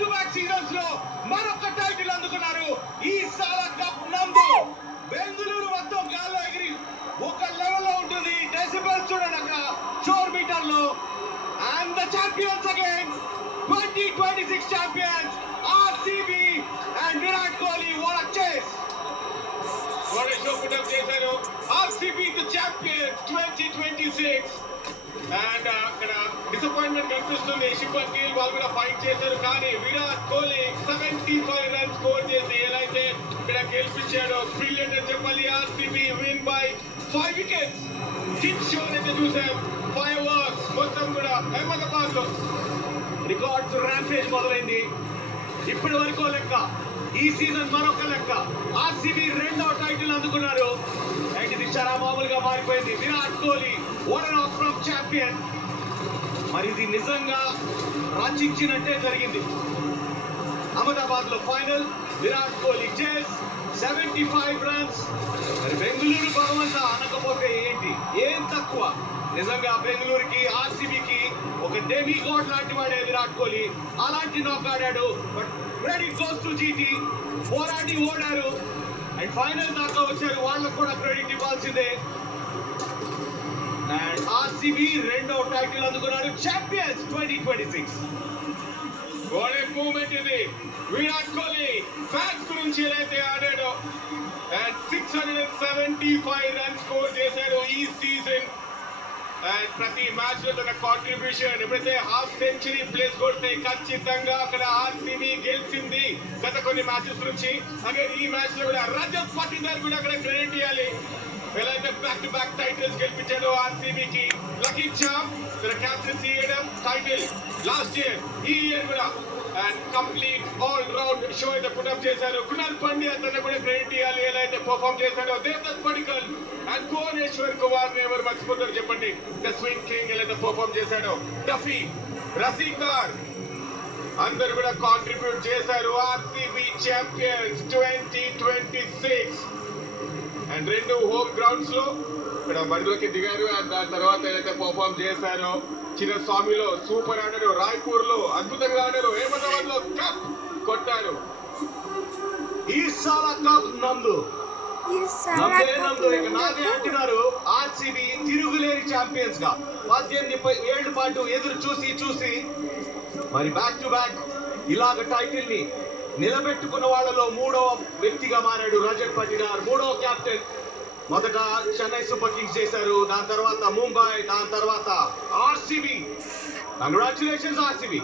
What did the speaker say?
To back seasons లో మరొక title అందుకున్నారు. ఈ సాల కప్ నందు బెంగళూరు మొత్తం గాల్లో ఎగిరి ఒక లెవెల్ లో ఉంటుంది. డెసిబెల్స్ చూడండి అక్కడ షోర్ మీటర్ లో. And the champions again 2026 champions RCB and Virat Kohli. What a చేస్! వాట్ ఎ షో పుటప్ చేశారు. RCB the champions 2026. అండ్ అక్కడ డిసప్పాయింట్మెంట్ కనిపిస్తుంది. శుభ్మన్ గిల్ వాళ్ళు కూడా ఫైట్ చేశారు, కానీ విరాట్ కోహ్లీ 75 రన్స్ స్కోర్ చేసి ఎలా అయితే ఇక్కడ గెలిపించాడో బ్రిలియంట్ అని చెప్పాలి. RCB win by 5 wickets. Kick show అయితే చూసాం, 5 ఓవర్స్ మొత్తం కూడా అహ్మదాబాద్ లో రికార్డ్స్ ర్యాంపేజ్ మొదలైంది. ఇప్పటి వరకు లెక్క, ఈ సీజన్ మరొక లెక్క. ఆర్సీబీ రెండవ టైటిల్ అందుకున్నారు. అండ్ ఇది చాలా మామూలుగా మారిపోయింది. Virat Kohli what of from champion. మరి ఇది నిజంగా రాచిచ్చినట్టే జరిగింది. అహ్మదాబాద్ లో ఫైనల్, విరాట్ కోహ్లీ చేస్ 75 రన్స్. మరి బెంగళూరు బలవంతా అనకపోతే ఏంటి, ఏం తక్కువ. నిజంగా బెంగళూరుకి ఆర్సీబీకి ఒక డెమి గాడ్ లాంటి వాడే విరాట్ కోహ్లీ. అలాంటి నాక్ ఆడాడు. But credit goes to GT. పోరాడి ఓడారు అండ్ ఫైనల్ దాకా వచ్చారు. వాళ్ళకు కూడా క్రెడిట్ ఇవ్వాల్సిందే. అండ్ ఆర్సీబీ రెండవ టైటిల్ అందుకున్నారు. ఛాంపియన్స్ 2026. వాట్ ఏ మూమెంట్ ఇది. విరాట్ కోహ్లీ ఫ్యాన్స్ గురించి ఏదైతే ఆడాడో అండ్ 675 రన్స్ స్కోర్ చేశారు ఈ సీజన్. అండ్ ప్రతి మ్యాచ్ లో తన కాంట్రిబ్యూషన్, ఎప్పుడైతే హాఫ్ సెంచరీ ప్లేస్ కొడితే ఖచ్చితంగా అక్కడ ఆర్సీబీ గెలిచింది గత కొన్ని మ్యాచెస్ నుంచి. అలాగే ఈ మ్యాచ్ లో కూడా రజత్ పాటీదార్ కూడా అక్కడ క్రెడిట్ ఇవ్వాలి. ఎలా అయితే బ్యాక్ టు బ్యాక్ టైటిల్స్ గెలిపించాడు ఆర్సీబీకి. లక్కీ చామ్ తన క్యాప్టెన్సీ చేయడం, టైటిల్ లాస్ట్ ఇయర్, ఈ ఇయర్ కూడా and complete all round show అయితే పుటప్ చేశారు. కునాల్ పాండ్యా తన కూడా క్రెడిట్ ఇవ్వాలి, ఎలా అయితే పర్ఫామ్ చేశాడో. దేవదత్ పడిక్కల్ అండ్ భువనేశ్వర్ కుమార్ ని ఎవరు మర్చిపోతారు చెప్పండి. ద స్వింగ్ కింగ్ ఎలా అయితే పర్ఫామ్ చేశాడో. డఫీ, రసీకార్ అందరూ కూడా కాంట్రిబ్యూట్ చేశారు. RCB champions 2026. అండ్ రెండు హోమ్ గ్రౌండ్స్ లో ఇక్కడ బరిలోకి దిగారు. అండ్ దాని తర్వాత ఏదైతే పర్ఫామ్ చేశారో, చిన్నస్వామిలో సూపర్ ఆడారు, రాయ్పూర్ లో అద్భుతంగా ఆడారు, అహ్మదాబాద్ లో కప్ కొట్టారు. ఈ సాల కప్ నందు ఇక నాదే అంటున్నారు. ఆర్సీబీ తిరుగులేని ఛాంపియన్స్ గా 18 ఏళ్ల పాటు ఎదురు చూసి మరి బ్యాక్ టు బ్యాక్ ఇలాగ టైటిల్ ని నిలబెట్టుకున్న వాళ్ళలో మూడవ వ్యక్తిగా మారాడు రజత్ పాటీదార్. మూడవ కెప్టెన్. మొదట చెన్నై సూపర్ కింగ్స్ చేశారు, దాని తర్వాత ముంబై, దాని తర్వాత ఆర్సీబీ. Congratulations RCB.